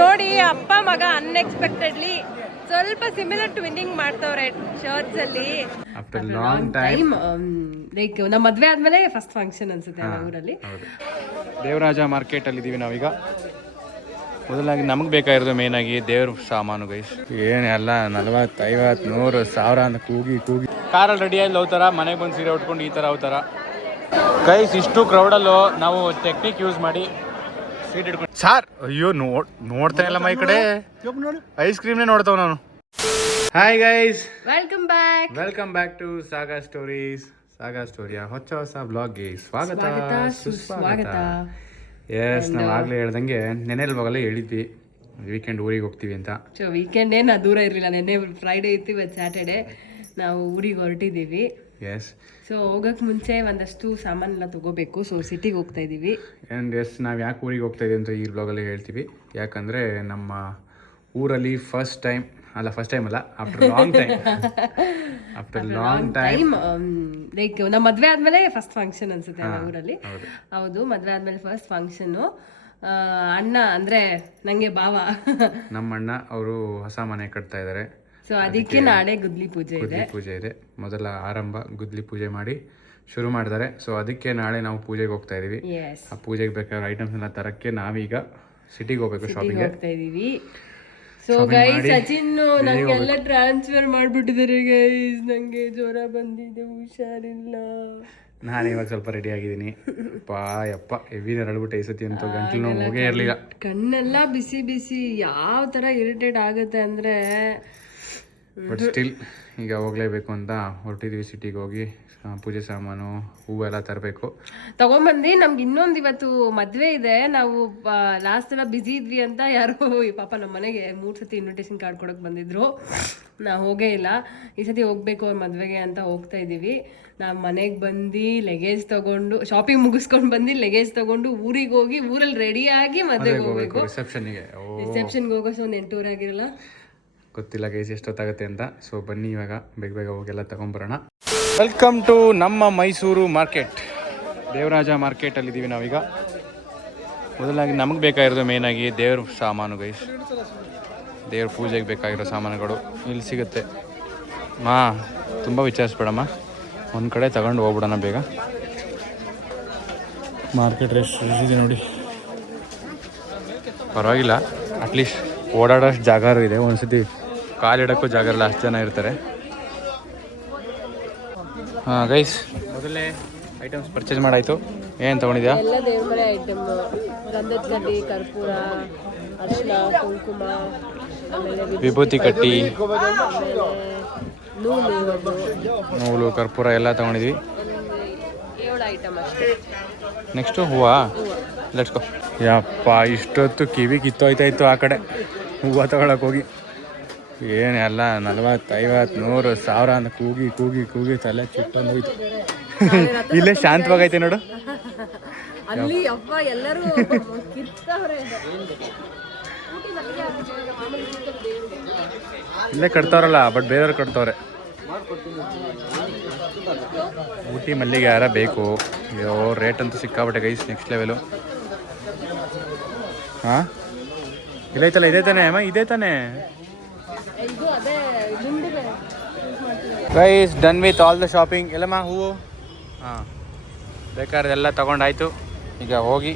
ನೋಡಿ ಅಪ್ಪ ಮಗ ಅನ್ಎಕ್ಸ್ಪೆಕ್ಟೆಡ್ಲಿ ಸ್ವಲ್ಪ ಸಿಮಿಲರ್ ಟ್ವಿನ್ನಿಂಗ್ ಮಾಡ್ತವ್ರೆ ಶರ್ಟ್ಸ್ ಅಲ್ಲಿ ಆಫ್ಟರ್ ಲಾಂಗ್ ಟೈಮ್. ಲೈಕ್ ನಮ್ಮ ಮದ್ವೆ ಆದ್ಮೇಲೆ ಫಸ್ಟ್ ಫಂಕ್ಷನ್ ಅನ್ಸುತ್ತೆ ಊರಲ್ಲಿ. ದೇವರಾಜ ಮಾರ್ಕೆಟ್ ಅಲ್ಲಿ ಇದೀವಿ ನಾವೀಗ. ಮೊದಲಾಗಿ ನಮಗೆ ಬೇಕಾಗಿರೋದು ಮೇನ್ ಆಗಿ ದೇವ್ರ ಸಾಮಾನು ಗೈಸ್. ಏನೆಲ್ಲ 40, 50, 100, 1000 ಅಂತ ಕೂಗಿ ಕಾರಲ್ಲಿ ರೆಡಿಯಾಗಿ ಹೋಗ್ತಾರ, ಮನೆಗೆ ಬಂದು ಸೀರೆ ಉಟ್ಕೊಂಡು ಈ ಥರ ಹೋಗ್ತಾರ ಗೈಸ್. ಇಷ್ಟು ಕ್ರೌಡಲ್ಲೂ ನಾವು ಟೆಕ್ನಿಕ್ ಯೂಸ್ ಮಾಡಿ ಸೀಟ್ ಇಟ್ಕೊಂಡು ಸಾರ್ ಅಯ್ಯೋ ನೋಡ್ತಾ ಇಲ್ಲ ಮೈ ಕಡೆ ಐಸ್ ಕ್ರೀಮ್ನೇ ನೋಡ್ತಾವ ನಾನು. Hi guys, welcome back to Saga ಸ್ಟೋರಿಯ ಹೊಸ ಬ್ಲಾಗ್ಗೆ ಸ್ವಾಗತ ಸುಸ್ವಾಗತ. ಎಸ್, ನಾವು ಆಗ್ಲೇ ಹೇಳ್ದಂಗೆ ನೆನೆಲ್ ಹೋಗಲ್ಲ ಹೇಳಿದ್ವಿ ವೀಕೆಂಡ್ ಊರಿಗೆ ಹೋಗ್ತೀವಿ ಅಂತ. ಸೊ ವೀಕೆಂಡ್ ಏನು ದೂರ ಇರಲಿಲ್ಲ, ನೆನ್ನೆ ಫ್ರೈಡೇ ಇತ್ತು, ಇವತ್ತು ಸ್ಯಾಟರ್ಡೆ ನಾವು ಊರಿಗೆ ಹೊರಟಿದ್ದೀವಿ. ಎಸ್, ಸೊ ಹೋಗಕ್ಕೆ ಮುಂಚೆ ಒಂದಷ್ಟು ಸಾಮಾನೆಲ್ಲ ತಗೋಬೇಕು. ಸೊ ಸಿಟಿಗೆ ಹೋಗ್ತಾ ಇದ್ದೀವಿ. ಆ್ಯಂಡ್ ಎಸ್, ನಾವು ಯಾಕೆ ಊರಿಗೆ ಹೋಗ್ತಾ ಇದ್ದೀವಿ ಅಂತ ಈ ಬ್ಲಾಗಲ್ಲಿ ಹೇಳ್ತೀವಿ. ಯಾಕಂದರೆ ನಮ್ಮ ಊರಲ್ಲಿ ಫಸ್ಟ್ ಟೈಮ್ ಅಲ್ಲ ಆಫ್ಟರ್ ಲಾಂಗ್ ಟೈಮ್ ಲೈಕ್ ನಮ್ಮ ಮದುವೆ ಆದಮೇಲೆ ಫಸ್ಟ್ ಫಂಕ್ಷನ್ ಅನ್ಸುತ್ತೆ ಊರಲ್ಲಿ. ಹೌದು, ಮದುವೆ ಆದಮೇಲೆ ಫಸ್ಟ್ ಫಂಕ್ಷನ್ನು. ಅಣ್ಣ ಅಂದರೆ ನನಗೆ ಭಾವ, ನಮ್ಮ ಅಣ್ಣ ಅವರು ಹೊಸ ಮನೆ ಕಟ್ತಾ ಇದ್ದಾರೆ. ಸೊ ಅದಕ್ಕೆ ನಾಳೆ ಗುದ್ಲಿ ಪೂಜೆ ಇದೆ. ಮೊದಲ ಆರಂಭ ಗುದ್ಲಿ ಪೂಜೆ ಮಾಡಿ ಶುರು ಮಾಡಿದ್ದಾರೆ. ಸೊ ಅದಕ್ಕೆ ನಾಳೆ ನಾವು ಪೂಜೆಗೆ ಹೋಗ್ತಾ ಇದೀವಿ. ಆ ಪೂಜೆಗೆ ಬೇಕಾದ ಐಟಮ್ಸ್ ಎಲ್ಲ ತರಕ್ಕೆ ನಾವೀಗ ಸಿಟಿಗೆ ಹೋಗ್ಬೇಕು, ಶಾಪಿಂಗ್ ಹೋಗ್ತಾ ಇದೀವಿ. ಸೊ ಗೈಸ್, ಸಚಿನ್ ನಂಗೆಲ್ಲ ಟ್ರಾನ್ಸ್ಫರ್ ಮಾಡ್ಬಿಟ್ಟಿದ್ದಾರೆ ಗೈಸ್. ನಂಗೆ ಜ್ವರ ಬಂದಿದೆ, ಹುಷಾರಿಲ್ಲ. ನಾನು ಇವಾಗ ಸ್ವಲ್ಪ ರೆಡಿ ಆಗಿದ್ದೀನಿ. ಯಪ್ಪ ಹೆವಿ ನರಳ್ಬಿಟ್ಟೆ ಈ ಸತಿ ಅಂತೂ, ಗಂಟಲು ನೋವು ಹೋಗೇ ಇರಲಿಲ್ಲ. ಕಣ್ಣೆಲ್ಲ ಬಿಸಿ ಯಾವ ಥರ ಇರಿಟೇಟ್ ಆಗುತ್ತೆ ಅಂದರೆ. ಬಟ್ ಸ್ಟಿಲ್ ಈಗ ಹೋಗ್ಲೇಬೇಕು ಅಂತ ಹೊರಟಿದ್ವಿ. ಸಿಟಿಗೆ ಹೋಗಿ ಪೂಜೆ ಸಾಮಾನು ಹೂವೆಲ್ಲ ತರಬೇಕು, ತಗೊಂಬಂದು. ನಮ್ಗೆ ಇನ್ನೊಂದು ಇವತ್ತು ಮದುವೆ ಇದೆ. ನಾವು ಲಾಸ್ಟ್ ಎಲ್ಲ ಬ್ಯುಸಿ ಇದ್ವಿ ಅಂತ ಯಾರೋ ಪಾಪ ನಮ್ಮ ಮನೆಗೆ 3 ಸತಿ ಇನ್ವಿಟೇಷನ್ ಕಾರ್ಡ್ ಕೊಡೋಕೆ ಬಂದಿದ್ರು. ನಾವು ಹೋಗೇ ಇಲ್ಲ. ಈ ಸತಿ ಹೋಗ್ಬೇಕು ಅವ್ರ ಮದುವೆಗೆ ಅಂತ ಹೋಗ್ತಾ ಇದ್ದೀವಿ. ನಾವು ಮನೆಗೆ ಬಂದು ಲಗೇಜ್ ತೊಗೊಂಡು, ಶಾಪಿಂಗ್ ಮುಗಿಸ್ಕೊಂಡು ಬಂದು ಲಗೇಜ್ ತೊಗೊಂಡು ಊರಿಗೆ ಹೋಗಿ ಊರಲ್ಲಿ ರೆಡಿಯಾಗಿ ಮದುವೆಗೆ ಹೋಗ್ಬೇಕು. ರಿಸೆಪ್ಷನ್ಗೆ ಹೋಗೋ ಸೊ 8 ಗಂಟೆ ಆಗಿರಲ್ಲ, ಗೊತ್ತಿಲ್ಲ ಗೈಸ್ ಎಷ್ಟೊತ್ತಾಗುತ್ತೆ ಅಂತ. ಸೊ ಬನ್ನಿ ಇವಾಗ ಬೇಗ ಹೋಗೆಲ್ಲ ತಗೊಂಬರೋಣ. ವೆಲ್ಕಮ್ ಟು ನಮ್ಮ ಮೈಸೂರು ಮಾರ್ಕೆಟ್, ದೇವರಾಜ ಮಾರ್ಕೆಟಲ್ಲಿ ಇದ್ದೀವಿ ನಾವೀಗ. ಮೊದಲಾಗಿ ನಮಗೆ ಬೇಕಾಗಿರೋದು ಮೇನ್ ಆಗಿ ದೇವ್ರ ಸಾಮಾನು ಗೈಸ್. ದೇವ್ರ ಪೂಜೆಗೆ ಬೇಕಾಗಿರೋ ಸಾಮಾನುಗಳು ಇಲ್ಲಿ ಸಿಗುತ್ತೆ. ತುಂಬ ವಿಚಾರಿಸ್ಬೇಡಮ್ಮ, ಒಂದು ಕಡೆ ತಗೊಂಡು ಹೋಗ್ಬಿಡೋಣ ಬೇಗ. ಮಾರ್ಕೆಟ್ ರೆಸ್ಟ್ ಇದೆ ನೋಡಿ, ಪರವಾಗಿಲ್ಲ. ಅಟ್ಲೀಸ್ಟ್ ಓಡಾಡೋಷ್ಟು ಜಾಗ ಇದೆ. ಒಂದ್ಸತಿ ಕಾಲಿಡೋಕ್ಕೂ ಜಾಗ ಇರಲ್ಲ, ಅಷ್ಟು ಜನ ಇರ್ತಾರೆ. ಹಾಂ ಗೈಸ್, ಮೊದಲೇ ಐಟಮ್ಸ್ ಪರ್ಚೇಸ್ ಮಾಡಾಯಿತು. ಏನು ತೊಗೊಂಡಿದ್ಯಾ? ಎಲ್ಲ ದೇವ್ರ ಮನೆ ಐಟಮ್, ಗಂಧದ ಕಡ್ಡಿ, ಕರ್ಪೂರ, ಅರಿಶಿನ, ಕುಂಕುಮ, ವಿಭೂತಿ ಕಟ್ಟಿ, ನೂಲು, ಕರ್ಪೂರ ಎಲ್ಲ ತೊಗೊಂಡಿದ್ವಿ. 7 ಐಟಮ್ ಅಷ್ಟೇ. ನೆಕ್ಸ್ಟು ಹೂವಾ. Let's go. ಯಪ್ಪ, ಇಷ್ಟೊತ್ತು ಕಿವಿ ಕಿತ್ತೋಯ್ತಾಯಿತ್ತು ಆ ಕಡೆ ಹೂವು ತಗೊಳಕ್ಕೆ ಹೋಗಿ. ಏನೆಲ್ಲ 40, 50, 100, 1000 ಅಂತ ಕೂಗಿ ತಲೆ ಚಿಟ್ಟೊಂದು ಹೋಯ್ತು. ಇಲ್ಲೇ ಶಾಂತವಾಗೈತೆ ನೋಡು. ಇಲ್ಲೇ ಕಟ್ತಾವ್ರಲ್ಲ, ಬಟ್ ಬೇರೆಯವ್ರು ಕಟ್ತವ್ರೆ. ಊಟಿ ಮಲ್ಲಿಗೆ ಯಾರ ಬೇಕು. ಅಯ್ಯೋ, ರೇಟ್ ಅಂತೂ ಸಿಕ್ಕಾಬಿಟ್ಟೆ ಗೈಸ್, ನೆಕ್ಸ್ಟ್ ಲೆವೆಲು. ಹಾಂ, ಇಲ್ಲೈತಲ್ಲ, ಇದೇ ತಾನೇ ಅಮ್ಮ, ಇದೇ ತಾನೇ guys. Done with all the shopping. Yellamma ಹೂವು ಹಾಂ ಬೇಕಾದ್ರೆಲ್ಲ ತಗೊಂಡಾಯ್ತು. ಈಗ ಹೋಗಿ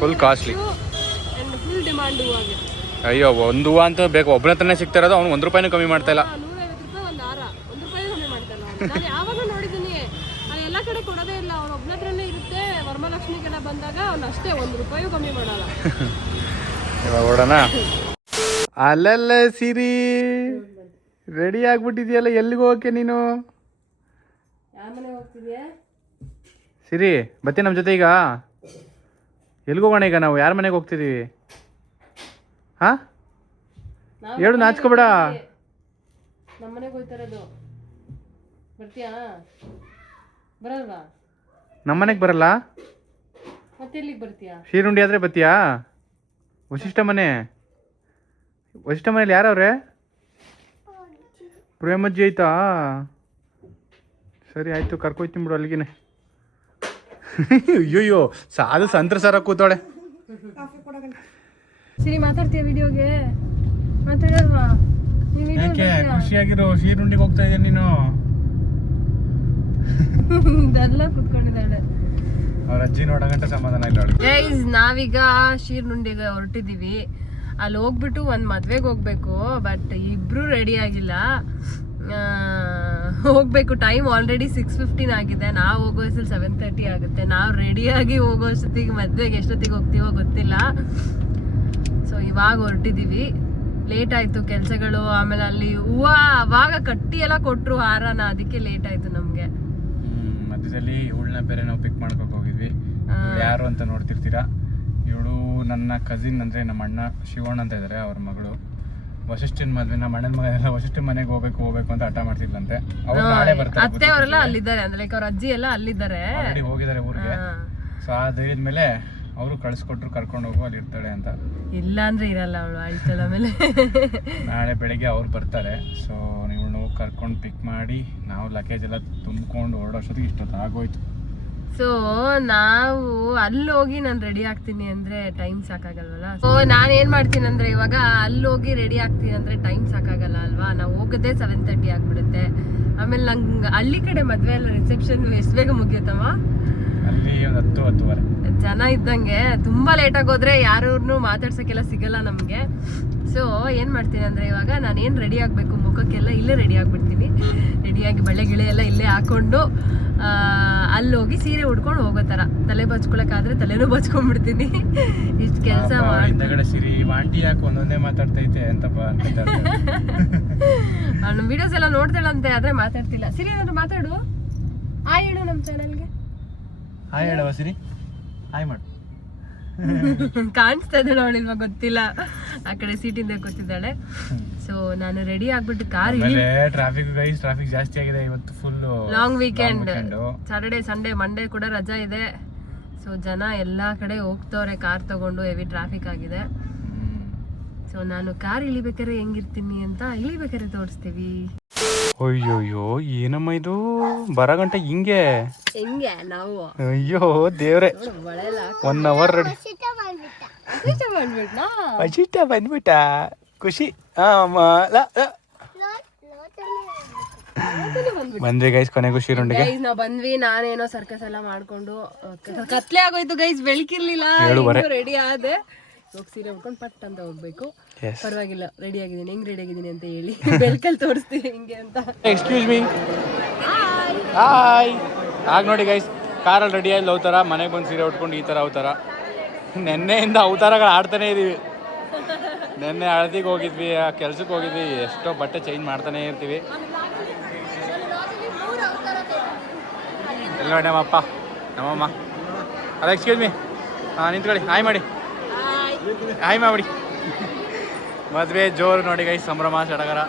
ಫುಲ್ ಕಾಸ್ಟ್ಲಿ. ಅಯ್ಯೋ, ಒಂದು ಹೂವು ಅಂತ ಬೇಕು, ಒಬ್ಬನ ಹತ್ರನೇ ಸಿಗ್ತಾ ಇರೋದು. ಅವ್ನು 1 ರೂಪಾಯಿನೂ ಕಮ್ಮಿ ಮಾಡ್ತಾ ಇಲ್ಲ. ಎಲ್ಲ ಕಡೆ ಕೊಡೋದೇ ಇಲ್ಲ, ಅವ್ನು ಒಬ್ಬನ ಹತ್ರನೇ ಇರುತ್ತೆ. ವರಮಹಾಲಕ್ಷ್ಮಿಗೆಲ್ಲ ಬಂದಾಗ ಅವ್ನು ಅಷ್ಟೇ 1 ರೂಪಾಯಿಯೂ ಕಮ್ಮಿ ಮಾಡಲ್ಲ. ಇವಾಗ ಓಡೋಣ. ಅಲ್ಲಲ್ಲ ಸಿರಿ, ರೆಡಿ ಆಗ್ಬಿಟ್ಟಿದ್ಯಲ್ಲ, ಎಲ್ಲಿಗೆ ಹೋಗಕ್ಕೆ ನೀನು? ಯಾವ ಮನೆ ಹೋಗ್ತಿದ್ಯಾ ಸಿರಿ? ಬತ್ತಿ ನಮ್ಮ ಜೊತೆ ಈಗ. ಎಲ್ಲಿಗೆ ಹೋಗೋಣ ಈಗ ನಾವು? ಯಾರ ಮನೆಗೆ ಹೋಗ್ತಿದ್ದೀವಿ? ಹಾಂ ಹೇಳು, ನಾಚ್ಕೋಬೇಡ. ನಮ್ಮ ಮನೆಗೆ ಹೋಗ್ತಾರದು. ಬರ್ತೀಯಾ? ಬರಲ್ವಾ? ನಮ್ಮ ಮನೆಗೆ ಬರಲ್ಲ? ಮತ್ತೆ ಎಲ್ಲಿಗೆ ಬರ್ತೀಯಾ? ಶೀರುಂಡಿ ಆದರೆ ಬತ್ತೀಯಾ? ವಶಿಷ್ಠ ಮನೇಲಿ ಯಾರವ್ರೆ? ಪ್ರೇಮಜ್ಜಿ ಐತಾ? ಸರಿ ಆಯಿತು, ಕರ್ಕೊಯ್ತೀನಿ ಬಿಡು ಅಲ್ಲಿಗೆ. ಅಯ್ಯೋ ಸಾದು ಸಂತ್ರ ಸರ ಕೂತಾಳೆ. ಸರಿ ಮಾತಾಡ್ತೀಯ ವಿಡಿಯೋಗೆ ಮಾತಾಡಲ್ವಾ? ಖುಷಿಯಾಗಿರೋ ಶೀರುಂಡಿಗೆ ಹೋಗ್ತಾ ಇದೀಯ ನೀನು. ಇದೆಲ್ಲ ಕುತ್ಕೊಂಡಿದ್ದಾಳೆ. ಅವ್ರ ಅಜ್ಜಿ ನೋಡಗಂಟ ಸಮಾಧಾನ ಇಲ್ಲ. ಗೈಸ್ ನಾವೀಗ ಶೀರ್ನುಂಡಿಗೆ ಹೊರಟಿದೀವಿ. ಅಲ್ಲಿ ಹೋಗ್ಬಿಟ್ಟು ಒಂದ್ ಮದ್ವೆಗೆ ಹೋಗ್ಬೇಕು. ಬಟ್ ಇಬ್ರು ರೆಡಿ ಆಗಿಲ್ಲ. ಹೋಗ್ಬೇಕು. ಟೈಮ್ ಆಲ್ರೆಡಿ 6:15 ಆಗಿದೆ. ನಾವು ಹೋಗೋ ಅಷ್ಟರಲ್ಲಿ 7:30 ಆಗುತ್ತೆ. ನಾವು ರೆಡಿಯಾಗಿ ಹೋಗೋ ಅಷ್ಟೊತ್ತಿಗೆ ಮದ್ವೆಗೆ ಎಷ್ಟೊತ್ತಿಗೆ ಹೋಗ್ತೀವೋ ಗೊತ್ತಿಲ್ಲ. ಸೊ ಇವಾಗ ಹೊರಟಿದೀವಿ. ಲೇಟ್ ಆಯ್ತು ಕೆಲ್ಸಗಳು. ಆಮೇಲೆ ಅಲ್ಲಿ ಹೂವ ಅವಾಗ ಕಟ್ಟಿ ಎಲ್ಲ ಕೊಟ್ರು ಹಾರನ, ಅದಕ್ಕೆ ಲೇಟ್ ಆಯ್ತು ನಮ್ಗೆ. ಮಧ್ಯದಲ್ಲಿ ಇವಳನ್ನ ಬೇರೆ ನಾವು ಪಿಕ್ ಮಾಡ್ಕೊಕ್ ಹೋಗಿದ್ವಿ. ಯಾರು ಅಂತ ನೋಡ್ತಿರ್ತೀರಾ, ಇವಳು ನನ್ನ ಕಸಿನ್, ಅಂದ್ರೆ ನಮ್ಮ ಅಣ್ಣ ಶಿವಣ್ಣ ಅಂತ ಇದಾರೆ, ಅವ್ರ ಮಗಳು. ವಶಿಷ್ಠನ್ ಮದ್ವೆ, ನಮ್ಮ ಅಣ್ಣನ ಮಗ ಎಲ್ಲ ವಶಿಷ್ಠನ್ ಮನೆಗೆ ಹೋಗ್ಬೇಕು ಅಂತ ಹಠ ಮಾಡ್ತಿದ್ಲಂತೆ. ಅವ್ರು ನಾಳೆ ಬರ್ತಾರೆ. ಅತ್ತೆ ಅವರೆಲ್ಲ ಅಲ್ಲಿದ್ದಾರೆ, ಅಂದ್ರೆ ಅವ್ರ ಅಜ್ಜಿ ಎಲ್ಲ ಅಲ್ಲಿದ್ದಾರೆ, ಹೋಗಿದ್ದಾರೆ ಊರಿಗೆ. ಸೊ ಆ ಧೈರ್ಯದ ಮೇಲೆ ಅವರು ಕಳ್ಸಿಕೊಟ್ರು ಕರ್ಕೊಂಡು ಹೋಗು, ಅಲ್ಲಿ ಇರ್ತಾಳೆ ಅಂತ. ಇಲ್ಲ ಅಂದ್ರೆ ಇರಲ್ಲ ಅವಳು, ಆಯ್ತಲ್ಲ. ಆಮೇಲೆ ನಾಳೆ ಬೆಳಿಗ್ಗೆ ಅವ್ರು ಬರ್ತಾರೆ. ಸೊ ನೀವು ಕರ್ಕೊಂಡು ಪಿಕ್ ಮಾಡಿ ನಾವು ಲಗೇಜ್ ಎಲ್ಲ ತುಂಬಿಕೊಂಡು ಹೊರಡೋಷ್ಟೊತ್ತಿಗೆ ಇಷ್ಟೊತ್ತು ಆಗೋಯ್ತು. ಸೊ ನಾವು ಅಲ್ಲಿ ಹೋಗಿ ನಾನು ರೆಡಿ ಆಗ್ತೀನಿ ಅಂದ್ರೆ ಟೈಮ್ ಸಾಕಾಗಲ್ವಲ್ಲ. ಸೊ ನಾನು ಏನ್ ಮಾಡ್ತೀನಿ ಅಂದ್ರೆ ಇವಾಗ ಅಲ್ಲಿ ಹೋಗಿ ರೆಡಿ ಆಗ್ತೀನಿ ಅಂದ್ರೆ ಟೈಮ್ ಸಾಕಾಗಲ್ಲ ಅಲ್ವಾ. ನಾವು ಹೋಗೋದೇ 7:30 ಆಗ್ಬಿಡುತ್ತೆ. ಆಮೇಲೆ ನಂಗೆ ಹಳ್ಳಿ ಕಡೆ ಮದ್ವೆ ಎಲ್ಲ ರಿಸೆಪ್ಷನ್ ಎಷ್ಟು ಬೇಗ ಮುಗಿಯುತ್ತವ ಅಲ್ಲಿ, ಒಂದು 10-10:15 ಜನ ಇದ್ದಂಗೆ. ತುಂಬಾ ಲೇಟ್ ಆಗೋದ್ರೆ ಯಾರೂರ್ನು ಮಾತಾಡ್ಸಕ್ಕೆಲ್ಲ ಸಿಗಲ್ಲ ನಮ್ಗೆ. ಸೊ ಏನ್ ಮಾಡ್ತೀನಿ ಅಂದ್ರೆ ಇವಾಗ ನಾನು ಏನ್ ರೆಡಿ ಆಗ್ಬೇಕು ಮುಖಕ್ಕೆಲ್ಲ ಇಲ್ಲೇ ರೆಡಿ ಆಗ್ಬಿಡ್ತೀನಿ. ರೆಡಿಯಾಗಿ ಬಳೆ ಗಿಳೆ ಎಲ್ಲ ಇಲ್ಲೇ ಹಾಕೊಂಡು ಅಲ್ಲಿ ಹೋಗಿ ಸೀರೆ ಉಡ್ಕೊಂಡು ಹೋಗೋ ತರ. ತಲೆ ಬಚ್ಕೊಳಕಾದ್ರೆ ತಲೆನೂ ಬಚ್ಕೊಂಡ್ಬಿಡ್ತೀನಿ. ಇಷ್ಟು ಕೆಲಸ ಮಾಡಿ ಸಿರಿ ಆಂಟಿ ಯಾಕೆ ಒಂದೊಂದೇ ಮಾತಾಡ್ತೈತೆ ಅಂತಪ್ಪ ನಮ್ಮ ವಿಡಿಯೋಸ್ ಎಲ್ಲ ನೋಡ್ತಾಳಂತೆ, ಆದ್ರೆ ಮಾತಾಡ್ತಿಲ್ಲ. ಸಿರಿ ಏನಾದ್ರು ಮಾತಾಡು, ಹಾಯ್ ಹೇಳು ನಮ್ಮ ಚಾನಲ್ಗೆ. ಹಾಯ್ ಹೇಳವ ಸಿರಿ, ಹಾಯ್ ಮಾಡು. ಕಾಣಿಸ್ತಾ ಇದ್ದಾಳೆ ಅವಳಿಲ್ವಾ ಗೊತ್ತಿಲ್ಲ, ಆ ಕಡೆ ಸೀಟಿಂದ ಕೂತಿದ್ದಾಳೆ. ಸೊ ನಾನು ರೆಡಿ ಆಗ್ಬಿಟ್ಟು ಕಾರ್ ಟ್ರಾಫಿಕ್ ಜಾಸ್ತಿ ಆಗಿದೆ ಇವತ್ತು. Full long weekend, Saturday Sunday Monday ಕೂಡ ರಜಾ ಇದೆ. ಸೊ ಜನ ಎಲ್ಲಾ ಕಡೆ ಹೋಗ್ತವ್ರೆ ಕಾರ್ ತಗೊಂಡು. ಹೆವಿ ಟ್ರಾಫಿಕ್ ಆಗಿದೆ. ಸೊ ನಾನು ಕಾರ್ ಇಳಿಬೇಕಾರೆ ಹೆಂಗಿರ್ತೀನಿ ಅಂತ ಇಳಿಬೇಕಾರೆ ತೋರಿಸ್ತೀವಿ. ಅಯ್ಯೋಯ್ಯೋ ಏನಮ್ಮ ಇದು ಬರಗಂಟೆ ಹಿಂಗೆ ನಾವು. ಅಯ್ಯೋ ದೇವ್ರೆ, 1 hour ರೆಡಿ. ಅಜಿತ ಬಂದ್ಬಿಟ್ಟ, ಖುಷಿ. ಬಂದ್ವಿ ಗೈಸ್, ಕೊನೆಗೂ ಶೀರುಂಡಿಗೆ ನಾವ್ ಬಂದ್ವಿ. ನಾನೇನೋ ಸರ್ಕಸ್ ಎಲ್ಲ ಮಾಡ್ಕೊಂಡು ಕತ್ಲೆ ಆಗೋಯ್ತು ಗೈಸ್, ಬೆಳಕಿರ್ಲಿಲ್ಲ. ರೆಡಿ ಆದೆ, ಹೋಗಿ ಸೀರೆ ಉಟ್ಕೊಂಡು ಪಟ್ ಅಂತ ಹೋಗ್ಬೇಕು. ಪರವಾಗಿಲ್ಲ, ರೆಡಿ ಆಗಿದ್ದೀನಿ. ಹೆಂಗ್ ರೆಡಿ ಆಗಿದ್ದೀನಿ ಅಂತ ಹೇಳಿ ಬೆಳಕಲ್ಲಿ ತೋರಿಸ್ತೀವಿ ಹಿಂಗೆ ಅಂತ. Excuse me, hi. ಆಗ ನೋಡಿ ಗೈಸ್, ಕಾರಲ್ಲಿ ರೆಡಿ ಆಗಿ ಅವತಾರ, ಮನೆಗೆ ಬಂದು ಸೀರೆ ಉಟ್ಕೊಂಡು ಈ ಥರ ಅವತಾರ. ನೆನ್ನೆಯಿಂದ ಅವತಾರಗಳು ಆಡ್ತಾನೆ ಇದೀವಿ. ನೆನ್ನೆ ಹಳದಿಗೆ ಹೋಗಿದ್ವಿ, ಕೆಲ್ಸಕ್ಕೆ ಹೋಗಿದ್ವಿ, ಎಷ್ಟೋ ಬಟ್ಟೆ ಚೇಂಜ್ ಮಾಡ್ತಾನೆ ಇರ್ತೀವಿ. ಎಲ್ಲ ನಮ್ಮಪ್ಪ ನಮ್ಮಮ್ಮ. ಅದ ಎಕ್ಸ್ಕ್ಯೂಸ್ ಮೀ, ನಿಂತ್ಕೊಳ್ಳಿ, ಹಾಯ್ ಮಾಡಿ, ಹಾಯ್ ಮಾಡಿ. ಮದುವೆ ಜೋರು ನೋಡಿ ಗೈಸ್, ಸಂಭ್ರಮ ಸಡಗರ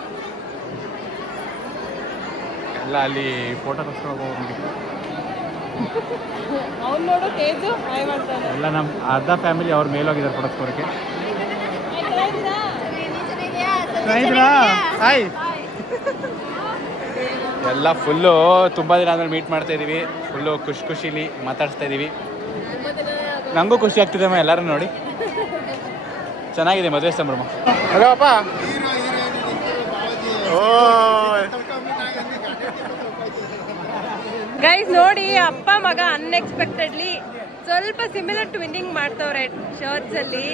ಎಲ್ಲ. ಅಲ್ಲಿ ಫೋಟೋ ತಗೊಂಡು ಎಲ್ಲ ನಮ್ಮ ಅರ್ಧ ಫ್ಯಾಮಿಲಿ ಅವ್ರ ಮೇಲೋಗಿದ್ದಾರೆ ಫೋಟೋ ತಗೋರಕ್ಕೆ. ಹಾಯ್. ಎಲ್ಲ ಫುಲ್ಲು ತುಂಬ ದಿನ ಆದ್ಮೇಲೆ ಮೀಟ್ ಮಾಡ್ತಾ ಇದೀವಿ. ಫುಲ್ಲು ಖುಷಿಲಿ ಮಾತಾಡ್ಸ್ತಾ ಇದೀವಿ. ನನಗೂ ಖುಷಿ ಆಗ್ತಿದೆ ಅಮ್ಮ, ಎಲ್ಲರೂ ನೋಡಿ. ಚೆನ್ನಾಗಿದೆ ಮದುವೆ ಸಂಭ್ರಮ. ಹಲೋ ಅಪ್ಪ. ಗೈಸ್ ನೋಡಿ, ಅಪ್ಪ ಮಗ ಅನ್ಎಕ್ಸ್ಪೆಕ್ಟೆಡ್ಲಿ ಸ್ವಲ್ಪ ಸಿಮಿಲರ್ ಟ್ವಿನ್ನಿಂಗ್ ಮಾಡ್ತವ್ರೆ ಶರ್ಟ್ಸ್ ಅಲ್ಲಿ.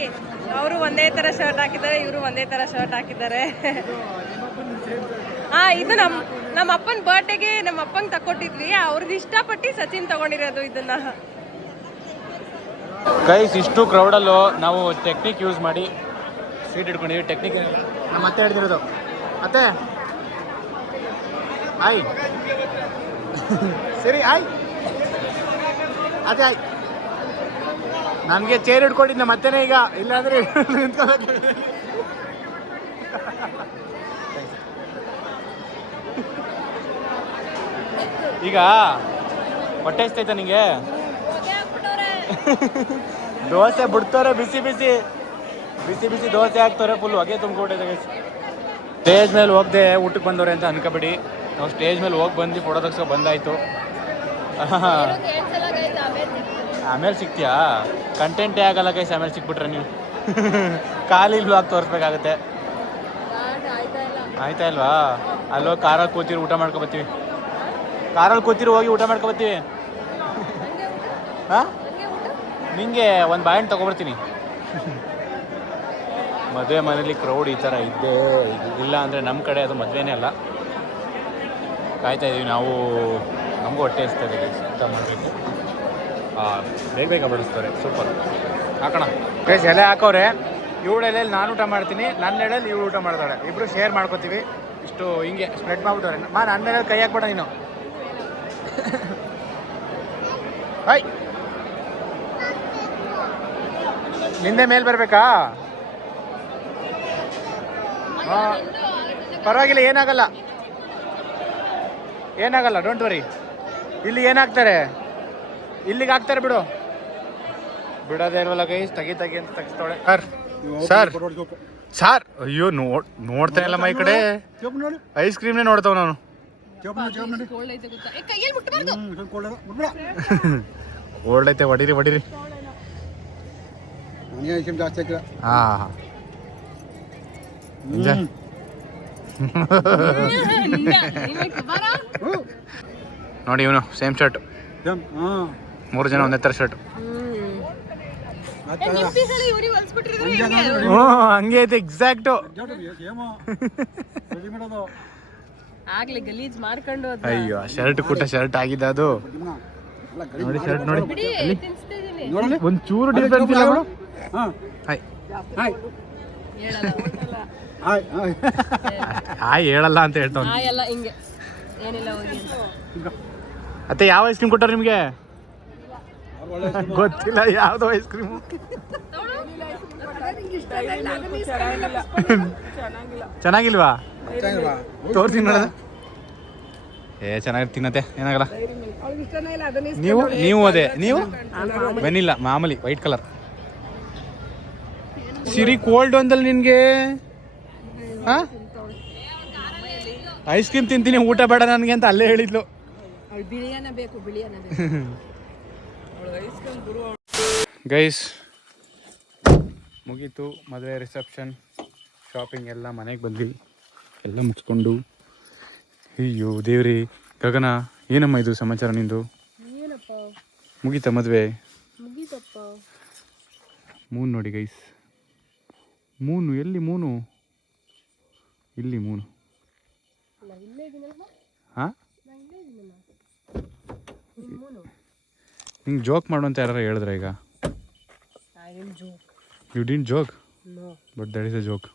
ಅವರು ಒಂದೇ ತರ ಶರ್ಟ್ ಹಾಕಿದ್ದಾರೆ, ಇವರು ಒಂದೇ ತರ ಶರ್ಟ್ ಹಾಕಿದ್ದಾರೆ. ಇದು ನಮ್ಮ ಅಪ್ಪನ ಬರ್ಡೇಗೆ ನಮ್ಮ ಅಪ್ಪಂಗೆ ತಕೊಟ್ಟಿದ್ವಿ. ಅವ್ರದ್ದು ಇಷ್ಟಪಟ್ಟು ಸಚಿನ್ ತಗೊಂಡಿರೋದು ಇದನ್ನ. ಗೈಸ್ ಇಷ್ಟು ಕ್ರೌಡಲ್ಲೂ ನಾವು ಟೆಕ್ನಿಕ್ ಯೂಸ್ ಮಾಡಿ ಸೀಟ್ ಇಟ್ಕೊಂಡಿದ್ವಿ. ಟೆಕ್ನಿಕ್ ನಮ್ಮ ಅತ್ತೆ ಹಿಡ್ದಿರೋದು. ಅತ್ತೆ ಆಯ್, ಸರಿ ಆಯ್. ಅದೇ ಆಯ್, ನನಗೆ ಚೇರ್ ಹಿಡ್ಕೊಂಡಿದ್ದು ನಮ್ಮ ಅತ್ತೆನೇ ಈಗ, ಇಲ್ಲಾಂದ್ರೆ ನಿಂತ್ಕೋಬೇಕು. ಈಗ ಹೊಟ್ಟೆ ಹಸ್ತೈತ ನಿಂಗೆ? ದೋಸೆ ಬಿಡ್ತಾರೆ, ಬಿಸಿ ಬಿಸಿ ದೋಸೆ ಹಾಕ್ತಾರೆ, ಫುಲ್ ಹೊಗೆ ತುಂಬಿಕೊಂಡಿದೆ. ಸ್ಟೇಜ್ ಮೇಲೆ ಹೋಗದೆ ಊಟಕ್ಕೆ ಬಂದವ್ರೆ ಅಂತ ಅನ್ಕೋಬೇಡಿ. ನಾವು ಸ್ಟೇಜ್ ಮೇಲೆ ಹೋಗಿ ಬಂದು ಫೋಟೋ ತೆಗ್ಸೋ ಬಂದಾಯ್ತು. ಆಮೇಲೆ ಸಿಗ್ತೀಯಾ? ಕಂಟೆಂಟೇ ಆಗಲ್ಲ ಗೈಸ್ ಆಮೇಲೆ ಸಿಕ್ಬಿಟ್ರೆ ನೀವು. ಖಾಲಿ ಬ್ಲಾಗ್ ತೋರಿಸ್ಬೇಕಾಗತ್ತೆ. ಆಯ್ತಾ ಇಲ್ವಾ? ಅಲ್ಲೋಗಿ ಕಾರಲ್ಲಿ ಕೂತಿರು ಊಟ ಮಾಡ್ಕೊಬತ್ತೀವಿ. ಕಾರಲ್ಲಿ ಕೂತಿರು ಹೋಗಿ ಊಟ ಮಾಡ್ಕೊಬತ್ತೀವಿ. ಹಾಂ, ನಿಂಗೆ ಒಂದು ಬಾಳೆಹಣ್ಣು ತೊಗೊಬರ್ತೀನಿ. ಮದುವೆ ಮನೇಲಿ ಕ್ರೌಡ್ ಈ ಥರ ಇದ್ದೇ ಇಲ್ಲ ಅಂದರೆ ನಮ್ಮ ಕಡೆ ಅದು ಮದುವೆನೇ ಅಲ್ಲ. ಕಾಯ್ತಾ ಇದ್ದೀವಿ ನಾವು. ನಮಗೂ ಹೊಟ್ಟೆ ಇಸ್ತದೆ ಊಟ ಮಾಡಬೇಕು. ಬೇಗ ಬೇಗ ಬಡಿಸ್ತಾರೆ. ಸೂಪರ್. ಹಾಕೋಣ ಗೈಸ್, ಎಲೆ ಹಾಕೋರೆ. ಇವಳ ಎಲೆಯಲ್ಲಿ ನಾನು ಊಟ ಮಾಡ್ತೀನಿ, ನನ್ನ ಎಲೆಯಲ್ಲಿ ಇವಳು ಊಟ ಮಾಡ್ತಾಳೆ. ಇಬ್ಬರು ಶೇರ್ ಮಾಡ್ಕೋತೀವಿ. ಇಷ್ಟು ಹಿಂಗೆ ಸ್ಪ್ರೆಡ್ ಮಾಡ್ಬಿಟ್ಟವ್ರೆ. ನನ್ನ ಎಲೆಯಲ್ಲಿ ಕೈ ಹಾಕ್ಬೇಡ ನೀನು. ಹಾಯ್, ನಿಂದೆ ಮೇಲೆ ಬರಬೇಕಾ? ಹಾಂ, ಪರವಾಗಿಲ್ಲ, ಏನಾಗಲ್ಲ ಏನಾಗಲ್ಲ, ಡೋಂಟ್ ವರಿ. ಇಲ್ಲಿ ಏನಾಗ್ತಾರೆ, ಇಲ್ಲಿಗೆ ಹಾಕ್ತಾರೆ ಬಿಡು. ಬಿಡೋದೇ ಇಲ್ವಲ್ಲ ಗೈಸ್, ತೆಗಿ ಅಂತ ತೆಗಿಸ್ತಾಳೆ. ಸರ್ ಸರ್ ಅಯ್ಯೋ, ನೋಡ್ತಾನೆ ಇಲ್ಲ ಮೈ ಕಡೆ. ಐಸ್ ಕ್ರೀಮ್ನೇ ನೋಡ್ತಾವ ನಾನು. ಓಲ್ಡ್ ಐತೆ, ಹೊಡೀರಿ. ಹಾಂ, ನೋಡಿ ಇವನು ಸೇಮ್ ಶರ್ಟ್. 3 ಜನ ಒಂದೇ ಥರ ಶರ್ಟ್. ಹಂಗೆ ಐತೆ ಎಕ್ಸಾಕ್ಟು. ಆಗ್ಲಿ ಗಲೀಜ್ ಮಾಡ್ಕೊಂಡು ಅಯ್ಯೋ, ಶರ್ಟ್ ಕೂಟ ಶರ್ಟ್ ಆಗಿದೆ ಅದು. ನೋಡಿ ಶರ್ಟ್ ನೋಡಿ, ಒಂಚೂರು ಡಿಫ್ರೆನ್ಸ್ ಇಲ್ಲ. ಹಾಯ್ ಹೇಳಲ್ಲ ಅಂತ ಹೇಳ್ತಾವ. ಅತ್ತೆ, ಯಾವ ಐಸ್ ಕ್ರೀಮ್ ಕೊಟ್ಟಾರ ನಿಮಗೆ? ಗೊತ್ತಿಲ್ಲ ಯಾವ್ದು ಐಸ್ ಕ್ರೀಮು. ಚೆನ್ನಾಗಿಲ್ವಾ? ತೋರ್ಸಿ ನೋಡೋದು. ಚೆನ್ನಾಗಿ ತಿನ್ನತ್ತೆ, ಏನಾಗಲ್ಲ. ನೀವು ಅದೇ ನೀವು ವೆನಿಲ್ಲ ಮಾಮೂಲಿ ವೈಟ್ ಕಲರ್. ಸಿರಿ ಕೋಲ್ಡ್ ಒಂದಲ್ಲಿ ನಿನ್ಗೆ. ಹಾ, ಐಸ್ ಕ್ರೀಮ್ ತಿಂತೀನಿ, ಊಟ ಬೇಡ ನನಗೆ ಅಂತ ಅಲ್ಲೇ ಹೇಳಿದ್ಲು. ಗೈಸ್, ಮುಗೀತು ಮದುವೆ, ರಿಸೆಪ್ಷನ್, ಶಾಪಿಂಗ್ ಎಲ್ಲ. ಮನೆಗೆ ಬಂದ್ವಿ, ಎಲ್ಲ ಮುಚ್ಕೊಂಡು. ಅಯ್ಯೋ ದೇವ್ರಿ. ಗಗನ, ಏನಮ್ಮ ಇದು ಸಮಾಚಾರ ನಿಂದು? ಮುಗೀತಾ ಮದುವೆ? ಮೂನು ನೋಡಿ ಗೈಸ್, ಮೂನು ಎಲ್ಲಿ? ಮೂನು ಇಲ್ಲಿ. ಮೂನು ಹಾಂ, ನಿಂಗೆ ಜೋಕ್ ಮಾಡು ಅಂತ ಯಾರು ಹೇಳಿದ್ರೆ ಈಗ? You didn't joke, but that is a joke.